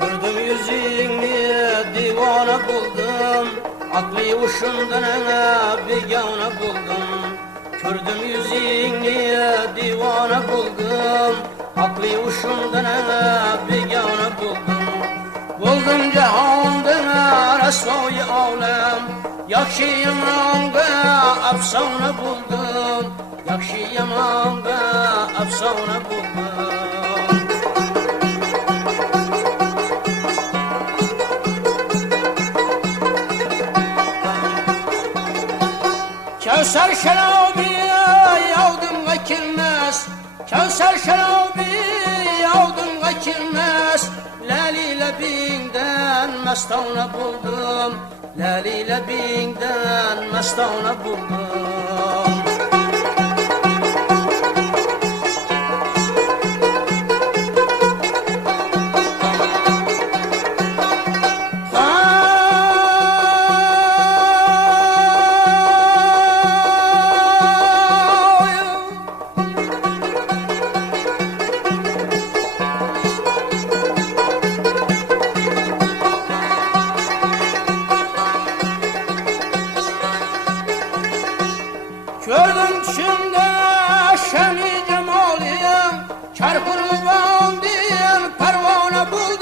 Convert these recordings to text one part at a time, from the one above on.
Gördüm yüzünü divana buldum, aklı uşundan begana buldum. Gördüm yüzünü divana buldum, aklı uşundan begana buldum. Buldum cahanda rasvoy alem, yakşı yamanga afsona buldum, yakşı yamanga afsona buldum. Kevser şarabi yavdumga kirmez, Kevser şarabi yavdumga kirmez. Lali Lebing'den mestana buldum, Lali Lebing'den mestana buldum. Gördüm şimdi şeni cemaliyim, çarpırvan değil pervane buldum.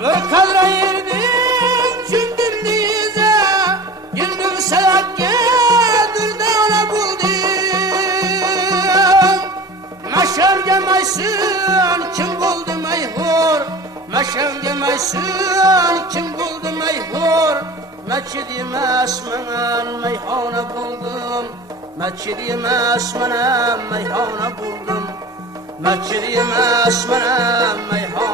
Bir kadra yerdim çıktım diye, girdim selakke dürdana buldum. Meşem gemaysın kim buldu meyhur, Meşem gemaysın kim buldu meyhur. Meçidi mesmenen meyhane buldum, Meçidi mesmenen meyhane buldum, Meçidi mesmenen meyhane